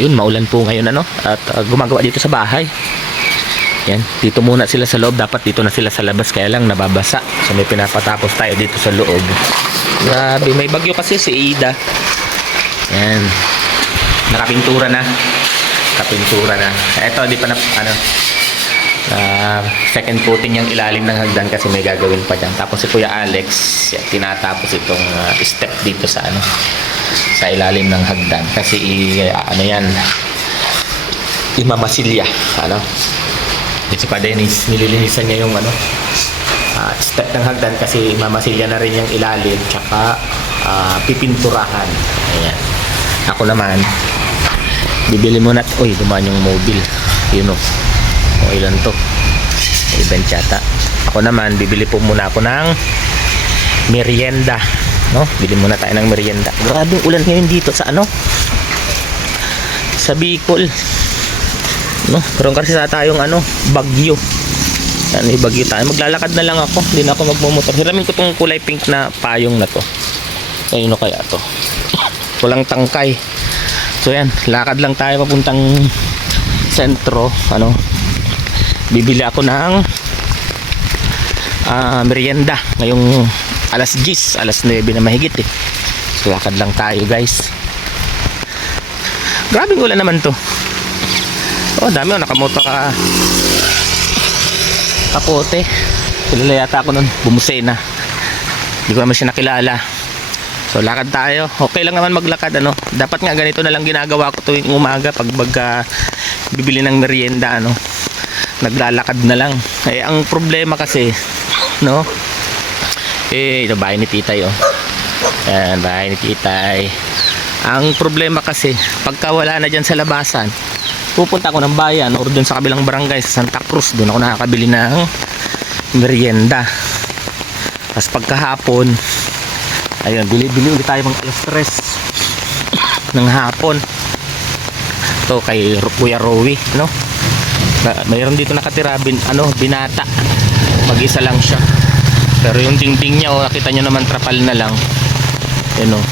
Yun, maulan po ngayon ano, at gumagawa dito sa bahay. Yan, dito muna sila sa loob. Dapat dito na sila sa labas, kaya lang nababasa. So may pinapatapos tayo dito sa loob. Grabe, may bagyo kasi si Ida. Yan, nakapintura na. Kapintura na. Eto, di pa na, ano, second coating yung ilalim ng hagdan kasi may gagawin pa dyan. Tapos si Kuya Alex, yan, tinatapos itong step dito sa ano, sa ilalim ng hagdan kasi ano yan, imamasilya, ano, si Pa Dennis nililinisan niya yung ano, step ng hagdan kasi imamasilya na rin yung ilalim tsaka pipinturahan. Ayan, ako naman bibili muna. Uy, dumaan yung mobile, yun o. Okay lang to, event yata. Ako naman bibili po muna ako ng merienda, no? Bili muna tayo ng merienda. Grabe ulan ngayon dito sa ano, sa Bicol, no? Karoon kasi sa tayong ano, bagyo. Yan, may bagyo tayo. Maglalakad na lang ako, hindi na ako magmumotor. Hiramin ko tong kulay pink na payong na to. Ayun, kaya to, walang tangkay. So yan, lakad lang tayo papuntang sentro. Ano, bibili ako ng merienda ngayong alas 10, alas 9 na mahigit eh. So lakad lang tayo guys. Grabe ulan naman to. Oh, dami, oh, nakamoto ka kapote. Kilala yata ako nun, bumusena. Hindi ko naman siya nakilala. So lakad tayo. Okay lang naman maglakad, ano. Dapat nga ganito na lang ginagawa ko tuwing umaga pag bibili ng merienda, ano. Naglalakad na lang. Eh ang problema kasi, no, ito bahay ni Titay, oh. Ayan, bahay ni Titay. Ang problema kasi, pagka wala na dyan sa labasan, pupunta ako ng bayan or dun sa kabilang barangay sa Santa Cruz. Dun ako nakakabili ng merienda. Tapos pagkahapon, ayun, bili-bili ulit tayo mga alas 3 ng hapon. Ito kay Kuya Rowie, no? Mayroon dito nakatira, binata. Mag-isa lang siya. Pero yung dingding niya, oh, nakita nyo naman, trapal na lang. Yan, oh.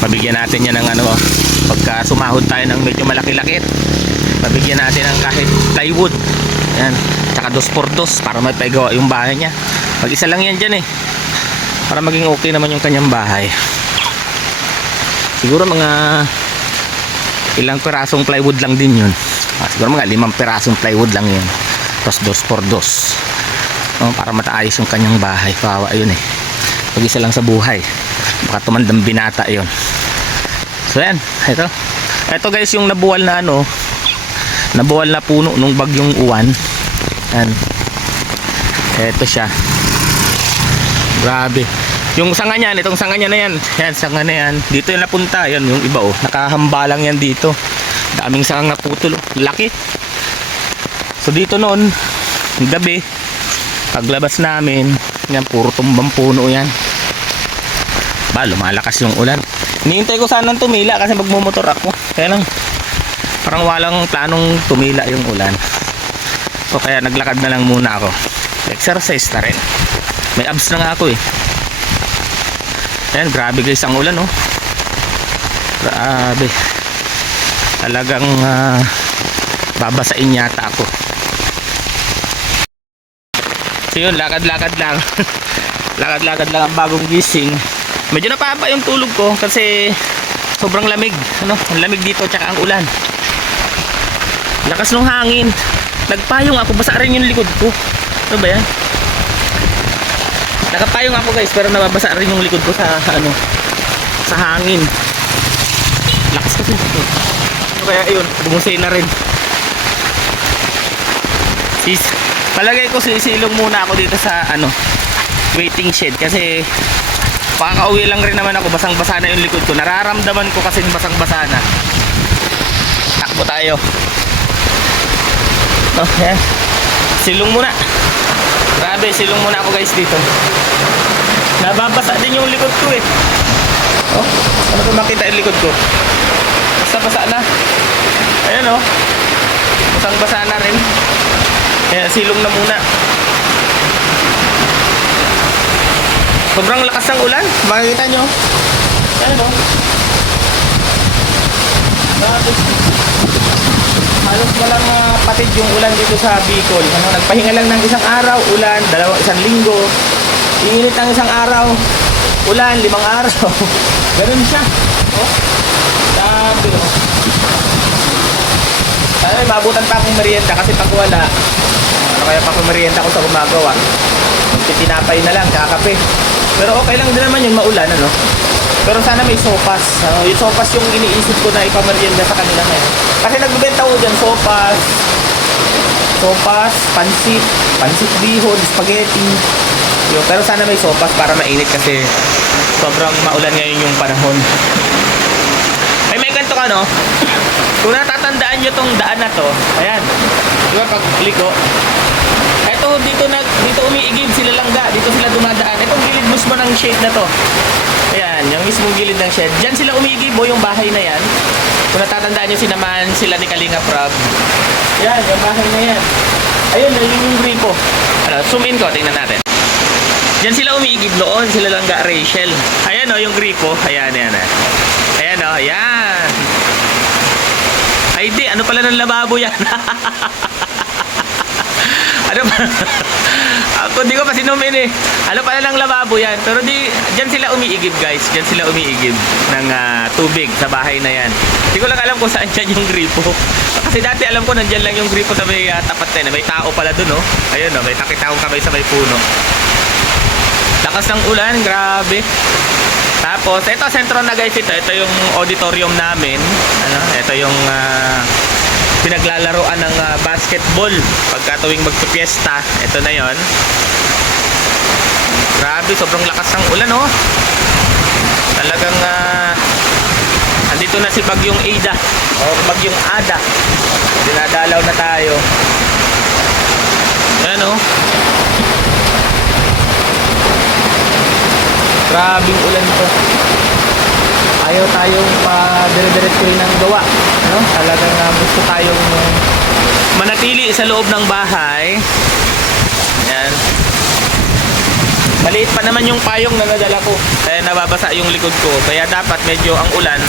Pabigyan natin yan ng ano, oh. Pagka sumahod tayo ng medyo malaki-laki, pabigyan natin ng kahit plywood. Yan. Tsaka 2x2 para may paigawa yung bahay niya. Mag-isa lang yan dyan eh. Para maging okay naman yung kanyang bahay. Siguro mga ilang pirasong plywood lang din yun. Siguro mga 5 pirasong plywood lang yun. Tapos 2x2, oh, para mataayos yung kanyang bahay. Kawawa yun eh, mag-isa lang sa buhay. Baka tumandang binata yun. So yan, ito guys yung nabuwal na ano, nabuwal na puno nung bagyong uwan. Yan, ito siya. Grabe yung sanga niyan, itong sanga niya na yan. Yan, sanga na yan. Dito yung napunta. Yan, yung iba, oh, nakahamba lang yan dito. Daming sanga nga putol, oh. Laki. So dito noon, gabi, paglabas namin, yan, puro tumbang puno yan. Ba, lumalakas yung ulan. Hinihintay ko sanang tumila kasi magmumotor ako. Kaya lang, parang walang planong tumila yung ulan. So kaya naglakad na lang muna ako. Exercise na rin. May abs na nga ako eh. Ayan, grabe guys ang ulan, oh. Grabe. Talagang babasain yata ako. So yun, lakad-lakad lang. Lakad-lakad lang ang bagong gising. Medyo napapa yung tulog ko kasi sobrang lamig, ano? Ang lamig dito tsaka ang ulan. Lakas ng hangin. Nagpayong ako, basa rin yung likod ko. Ano ba yan? Nakapayong ako guys, pero nababasa rin yung likod ko sa ano, sa hangin. Lakas kasi. Kaya ayun, bumusay na rin. Palagay ko sisilong muna ako dito sa ano, waiting shed kasi pakakauwi lang rin naman ako, basang-basa na yung likod ko. Nararamdaman ko kasi basang-basa na. Takbo tayo. Oh, yeah. Silong muna. Grabe, silong muna ako guys dito. Nababasa din yung likod ko eh. Oh, ano ba makita yung likod ko? Basa-basa na. Ayan, oh. Basang-basa na rin. Kaya silong na muna. Sobrang lakas ng ulan. Makikita nyo. Ano? Grabe. Halos walang patid yung ulan dito sa Bicol. Ano, nagpahinga lang ng isang araw, ulan, isang linggo. Init ng isang araw, ulan, 5 araw. Ganun siya. Oh. Sabi oh. Sana may mabutan pa akong merienda kasi pag wala, ano kaya pa akong merienda ko sa gumagawa? Tinapay na lang, kakape. Pero okay lang din naman yun, maulan, ano? Pero sana may sopas. Yung sopas yung iniisip ko na ipamerienda sa kanila ngayon. Kasi nagbibenta ko dyan, sopas, pansit bihon, spaghetti. Yun. Pero sana may sopas para mainit kasi sobrang maulan ngayon yung panahon. Ay, may ganito ka, no? Kung natatandaan nyo tong daan na to, ayan. Di ba, pag liko, eto, dito umiigib sila langga. Dito sila dumadaan. Itong gilid mismo ng shade na to. Ayan, yung mismong gilid ng shed. Diyan sila umiigib, yung bahay na yan. Kung natatandaan nyo, sinaman sila ni Kalinga Prab. Yan, yung bahay na yan. Ayun, yun yung gripo. Ano, zoom in ko, tingnan natin. Diyan sila umiigib noon, sila langga, Rachel. Ayan o, yung gripo. Ayan, ayan. Ayan o, ayan. Ay, di, ano pala ng lababo yan? Ano ba? Ako di ko pa sinumin eh. Ano pala ng lababo yan? Pero dyan sila umiigib guys. Dyan sila umiigib ng tubig sa bahay na yan. Di ko lang alam kung saan dyan yung gripo. Kasi dati alam ko nandyan lang yung gripo sa may tapat na yun. May tao pala dun oh. Ayun oh, may nakita akong kamay sa may puno. Lakas ng ulan, grabe. Tapos, ito sentro na guys ito. Ito yung auditorium namin. Ano? Ito yung pinaglalaroan ng basketball pagka tuwing magpipiesta. Ito na yon. Grabe, sobrang lakas ng ulan oh. Talagang andito na si Bagyong Ada o Bagyong Ada. Dinadalaw na tayo. Ayan oh. Grabing ulan to. Ayaw tayong pa-dire-diretso ng gawa, no? Talagang gusto tayong manatili sa loob ng bahay. Ayan. Maliit pa naman yung payong na nadala ko. Kaya nababasa yung likod ko. Kaya dapat medyo ang ulan,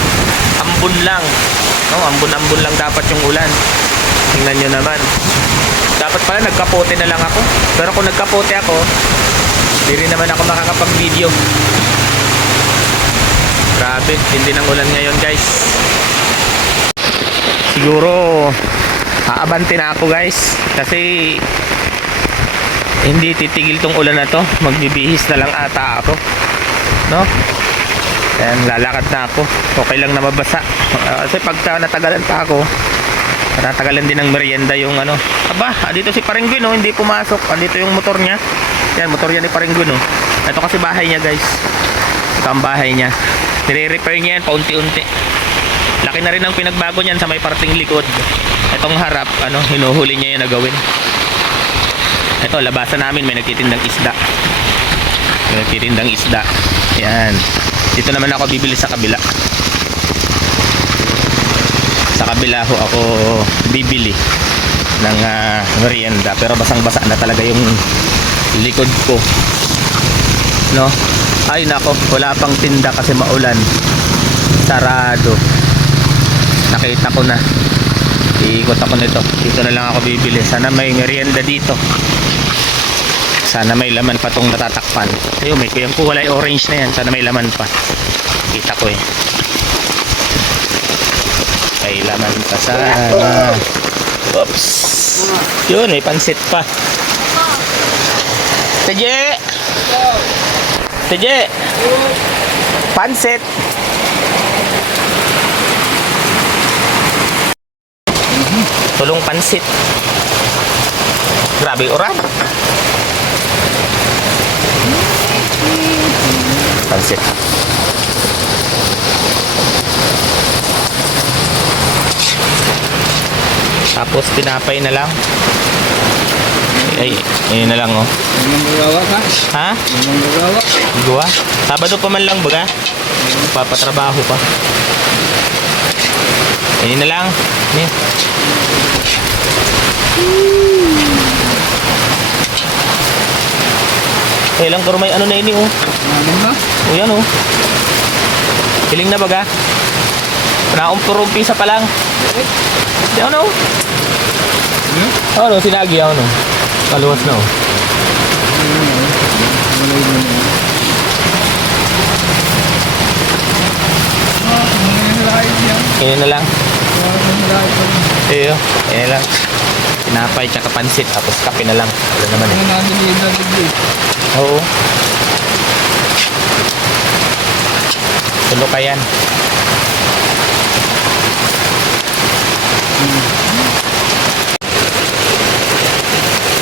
ambon lang. No? Ambon-ambon lang dapat yung ulan. Tingnan nyo naman. Dapat pala nagkapote na lang ako. Pero kung nagkapote ako, di rin naman ako makakapag-video. Grabe, hindi ng ulan ngayon guys. Siguro aabante na ako guys. Kasi hindi titigil tong ulan na to. Magbibihis na lang ata ako, no? Ayan, lalakad na ako. Okay lang na mabasa. Kasi pagka natagalan pa ako, natagalan din ng merienda yung ano. Aba, dito si Paringguin oh, hindi pumasok. Andito yung motor niya. Yan, motor yan ni Paringguin oh. Ito kasi bahay niya guys. Ito ang bahay niya. Nire-repair niya yan paunti-unti. Laki na rin ang pinagbago niyan sa may parting likod. Itong harap, ano, hinuhuli niya yan na gawin. Ito, labasan namin, may nagtitindang isda. May nagtitindang isda. Yan. Dito naman ako bibili sa kabila. Sa kabila ho ako bibili ng merienda. Pero basang-basa na talaga yung likod ko, no? Ay nako, wala pang tinda kasi maulan. Sarado. Nakita ko na. Iikot ako nito. Dito na lang ako bibili. Sana may merienda dito. Sana may laman pa tong natatakpan. Ayun, may kuyang kulay orange na yan. Sana may laman pa. Kita ko eh. May laman pa sana. Oops. Yun, may pansit pa. Teje! Teje! Pansit! Tulong pansit. Grabe oran. Pansit. Tapos tinapay na lang. Ay, yun na lang oh. Magawa ka? Ha? Magawa? Gawa? Sabado pa man lang baga? Papatrabaho pa. Yun na lang. Yan. Eh lang pero may ano na ini oh. Ano ba? O yan oh. Hiling na baga? Naumpurumpi sa pa lang. Di ano? Ano, sinagi ako no. Kaluwas na oh. Ayan na lang. Iyo, ayan na lang. Tinapay tsaka pansit tapos kape na lang. Wala naman eh. Oo. Tulo ka yan.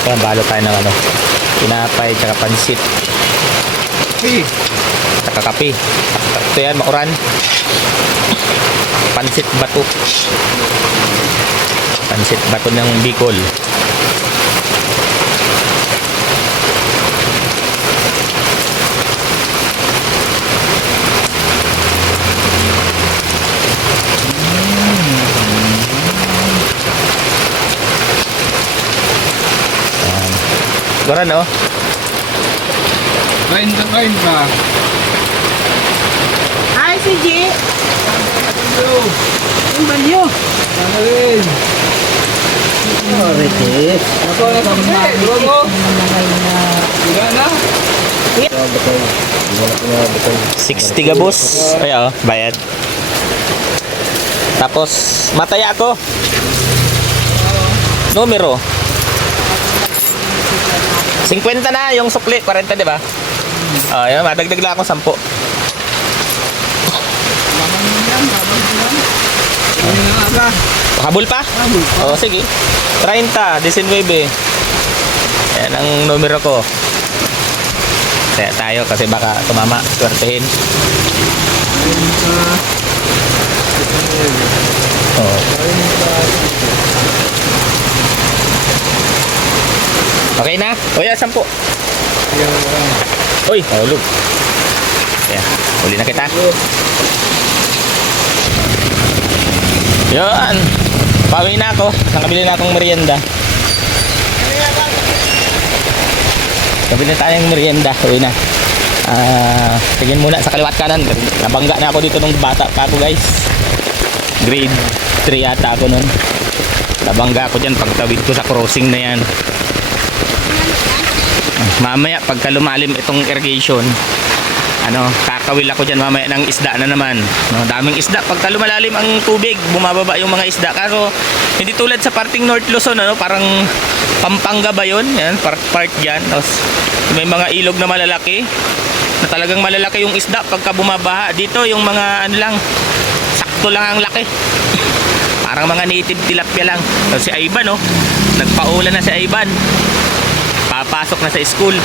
Kaya balo tayo ng ano. Tinapay tsaka pansit. Tsaka kape. Ito yan, mauran. Pansit bato. Pansit bato ng Bicol. Goran oh. Kain ka. Ay, si G. Yung banyo. Ano rin? Ako na kami na. Bro. Wala na. 60 ka boss. Ay oh, bayad. Tapos mataya ako. Numero. 50 na yung sukli, 40 di ba? Ah, yan, madagdag lang ako 10. Habol pa? Oo, sige. 30, 19. Yan ang numero ko. Kaya tayo kasi baka tumama, swertehin. Oo. Okay na? O yan, 10. Uy, mahulog. Ayan, huli na kita. Yan. Pawi na ako. Nakabili na akong merienda. Nakabili na tayong merienda. Uwi na. Tingin muna sa kaliwat kanan. Nabangga na ako dito nung bata pa ako guys. Grade 3 yata ako nun. Nabangga ako dyan pagtawid ko sa crossing na yan. Mamaya pagka lumalim itong irrigation, kakawil ako dyan mamaya ng isda na naman. Daming isda. Pagka lumalalim ang tubig, bumababa yung mga isda. Kaso hindi tulad sa parting North Luzon, parang Pampanga ba yun? Yan, part dyan. Tapos may mga ilog na malalaki na talagang malalaki yung isda pagka bumabaha. Dito yung mga sakto lang ang laki. Parang mga native tilapia lang. Tapos si Ivan nagpaulan na si Ivan. Papasok na sa school.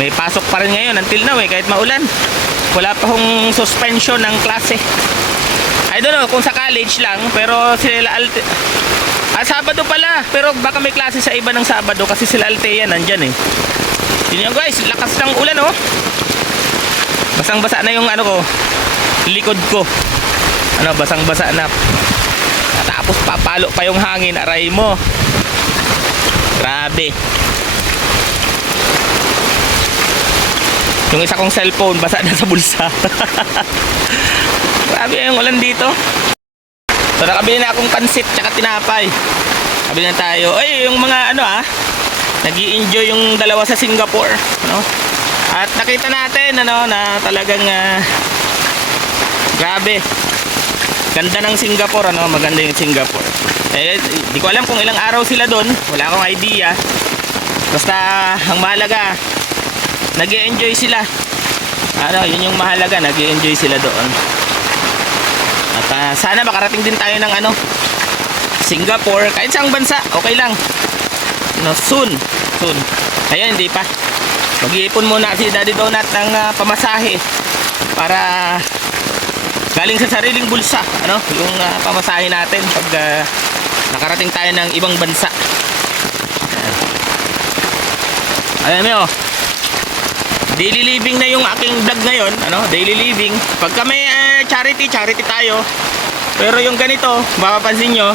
May pasok pa rin ngayon until now kahit maulan. Wala pa hong suspension ng klase. I don't know kung sa college lang, pero sila Sabado pala, pero baka may klase sa iba ng Sabado kasi sila Altea nandyan eh. Yun yan guys, lakas ng ulan oh. Basang-basa na yung ko, likod ko. Basang-basa na. Tapos papalo pa yung hangin, aray mo. Grabe. Yung isa kong cellphone basa na sa bulsa. Grabe yung ulan dito. So nakabili na akong pansit tsaka tinapay. Kabili na tayo. Ay, yung mga nag-i-enjoy yung dalawa sa Singapore, At nakita natin na talagang grabe. Ganda ng Singapore, maganda yung Singapore. Di ko alam kung ilang araw sila doon. Wala akong idea. Basta ang mahalaga, nag-i-enjoy sila. Yun yung mahalaga, nag-i-enjoy sila doon. At sana makarating din tayo ng Singapore, kahit saang bansa, okay lang. Soon. Ayun, hindi pa. Mag-iipon muna si Daddy Donut ng pamasahe para galing sa sariling bulsa, yung pamasahe natin pag nakarating tayo ng ibang bansa. Alam mo, daily living na yung aking vlog ngayon, daily living. Pagka may charity tayo. Pero yung ganito, mapapansin nyo,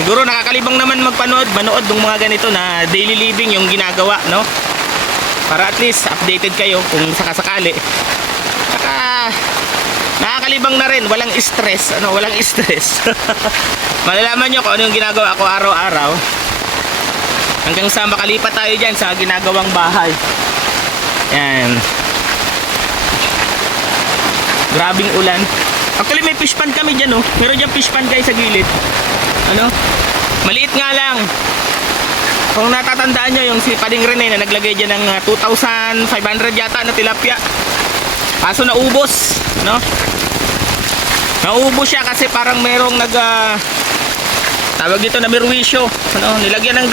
siguro nakakalibang naman manood ng mga ganito na daily living yung ginagawa, para at least updated kayo kung sakasakali. Saka nakakalibang na rin, walang stress, walang stress. Malalaman nyo kung ano yung ginagawa ko araw-araw. Hanggang sa makalipat tayo dyan sa ginagawang bahay. Yan. Grabing ulan. Actually may fish pond kami dyan, oh. Meron dyan fish pond guys sa gilid. Maliit nga lang. Kung natatandaan nyo yung si Pading Rene na naglagay dyan ng 2,500 yata na tilapia. Kaso naubos, no? Naubos siya kasi parang merong tawag dito na merwisyo, nilagyan ng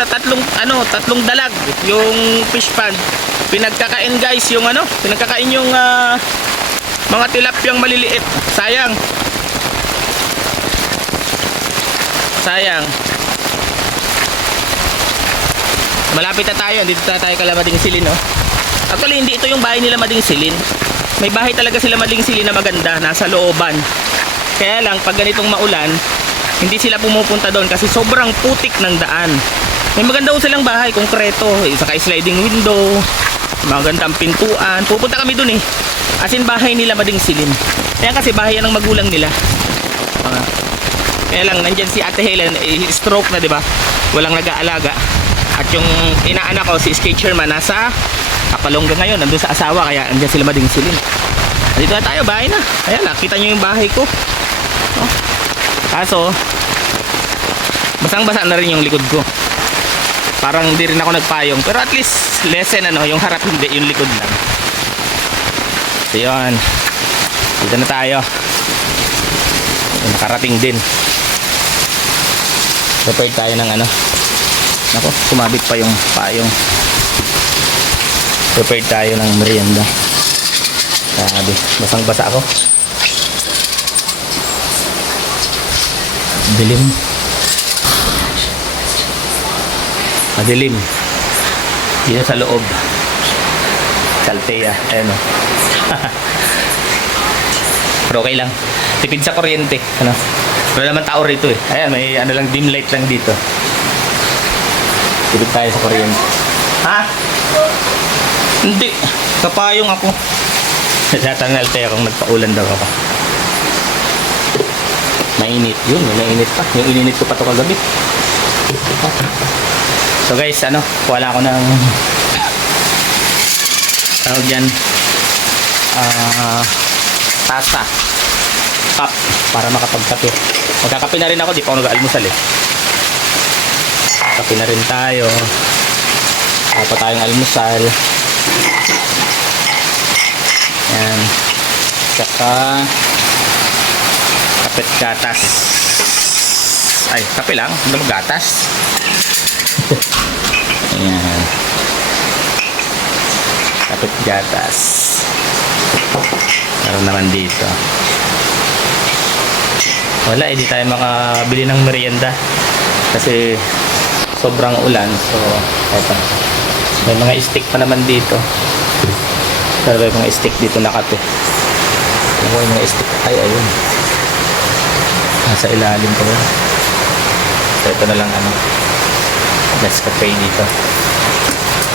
tatlong dalag yung fish pond. Pinagkakain guys yung pinagkakain yung mga tilapyang maliliit. Sayang. Malapit na tayo, dito na tayo kala Mading Silin, no? Actually hindi ito yung bahay nila Mading Silin. May bahay talaga sila Mading Silin na maganda, nasa looban. Kaya lang pag ganitong maulan, hindi sila pumupunta doon kasi sobrang putik ng daan. May maganda ko silang bahay, konkreto, saka sliding window, magandang pintuan. Pupunta kami doon as in bahay nila Mading Silin. Kaya kasi bahay yan ng magulang nila. Kaya lang nandyan si Ate Helen, stroke na, di ba? Walang nag-aalaga. At yung inaanak ko si Sketcherman nasa Kapalongga ngayon, nandun sa asawa, kaya andyan sila Mading Silin. Dito na tayo, bahay na. Ayan, nakita nyo yung bahay ko. Kaso basang-basa na rin yung likod ko. Parang di rin ako nagpayong, pero at least lesson yung harap hindi, yung likod lang. So yun, dito na tayo. Nakarating din. Prepared tayo ng Nako, sumabit pa yung payong. Prepared tayo ng merienda. Sabi, basang-basa ako. Dilim. Madilim. Dito sa loob. Saltea. Ayan, pero okay lang. Tipid sa kuryente. Wala naman tao rito Ayan, may lang, dim light lang dito. Tipid tayo sa kuryente. Ha? Hindi. Kapayong ako. Natangal tayo kung nagpaulan daw ako. Mainit. Yun, mainit pa. Yung ininit ko pa ito kagabi. So guys, wala ko ng tawag dyan tasa, cup para makapagkape. Magkakape na rin ako, di pa ako nag-almusal kape na rin tayo. Pa tayong almusal. Yan. Saka kapit gatas. Ay, kape lang, hindi mag-gatas. Ayan. Kapit gatas. Meron naman dito. Wala, hindi tayo makabili ng merienda kasi sobrang ulan. So, eto. May mga stick pa naman dito. Pero may mga stick dito na kape. May mga stick. Ay, ayun. Nasa ilalim ko yun. So, ito na lang Nescafe dito.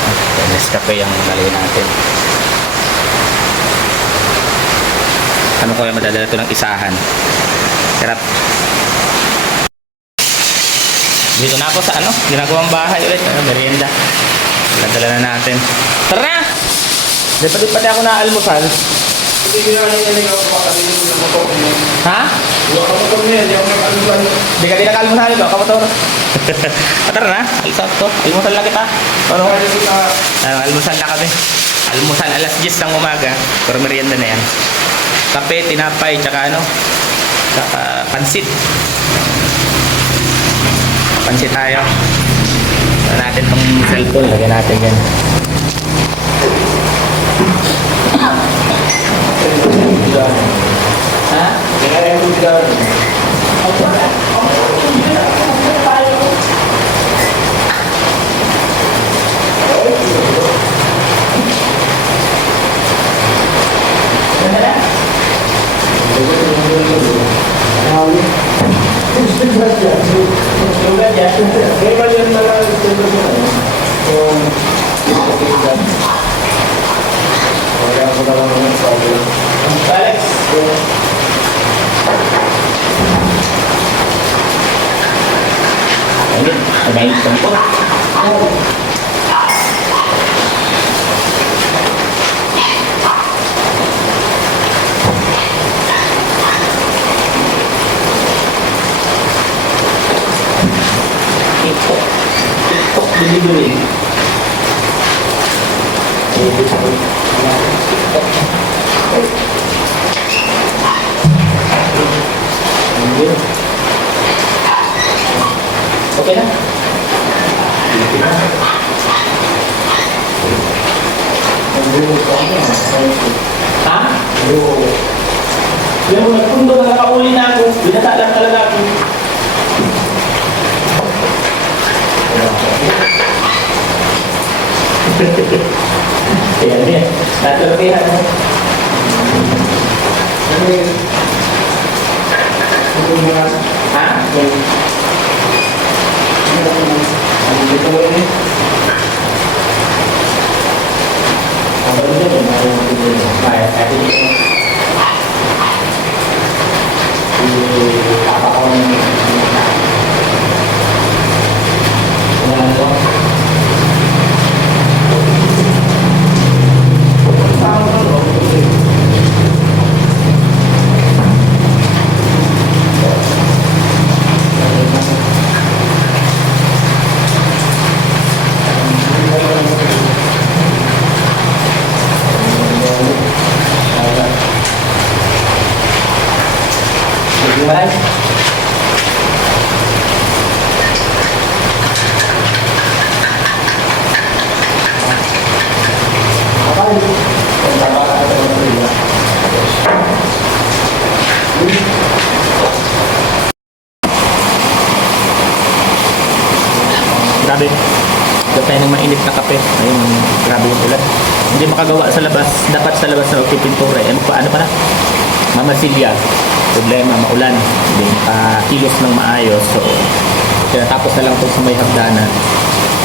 Okay, Nescafe yung nalagay natin. Ano ko yung madadala ito ng isahan. Sarap. Dito na ako sa ginagawang bahay ulit. Merienda. Dala na natin. Tara na! Di pati ako na almusal. Ha? Di ka din naka-almusal ito, kamotor. Tara na, alisap to. Almusal na kita. Almusal na kami. Almusal alas 10 ng umaga. Pero merienda na yan. Kape, tinapay, tsaka tsaka pansit. Pansit tayo. Lagyan natin tong cellphone. Lagyan natin yan. Ha? Alex, Mainit lang po. TikTok delivery. Okay na? Ha? Pero nagpundo na nakauli na ako. Binata lang talaga ako. Ayan yan. Natulakihan mo. Ha? Grabe. Dapat tayo ng mainit na kape. Ayun, grabe yung ulan. Hindi makagawa sa labas. Dapat sa labas na magpipintura. Ano pa na? Mamasilya. Problema, maulan. Hindi makakilos ng maayos. So, tinatapos na lang ito sa may hagdanan.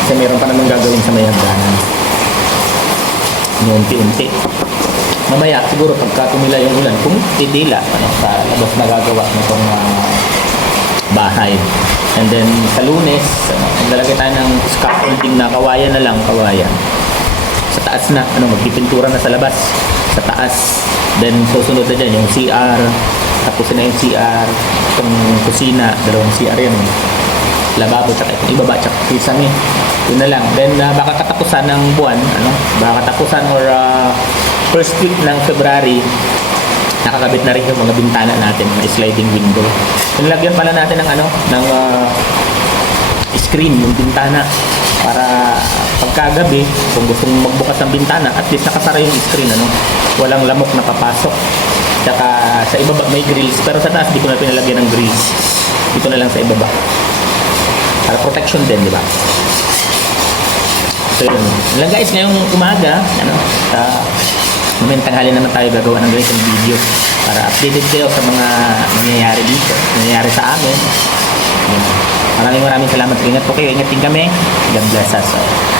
Kasi meron pa naman gagawin sa may hagdanan. Unti-unti. Mamaya, siguro pagka tumila yung ulan, kung titila, sa labas na gagawa nitong bahay. And then sa Lunes, maglalagay tayo ng scaffolding na kawayan na lang, kawayan. Sa taas na, magpipintura na sa labas. Sa taas. Then susunod na dyan yung CR. Tapos na yung CR. Itong kusina, dalawang CR yan. Lababo, tsaka itong ibaba, tsaka kisame. Yun na lang. Then baka katapusan ng buwan, baka katapusan or first week ng February, nakakabit na rin yung mga bintana natin, mga sliding window. Nilagyan pala natin ng ng screen yung bintana para pagkagabi kung gusto mong magbukas ng bintana, at least nakasara yung screen, walang lamok na papasok. Tsaka sa ibaba may grills, pero sa taas di ko na pinalagyan ng grills. Dito na lang sa ibaba. Para protection din, di ba? So yun lang guys, ngayong umaga, Mamayang tanghali naman tayo gagawa ng ganitong video para updated kayo sa mga nangyayari dito, nangyayari sa amin. Maraming salamat. Ingat po kayo. Ingat din kami. God bless us all.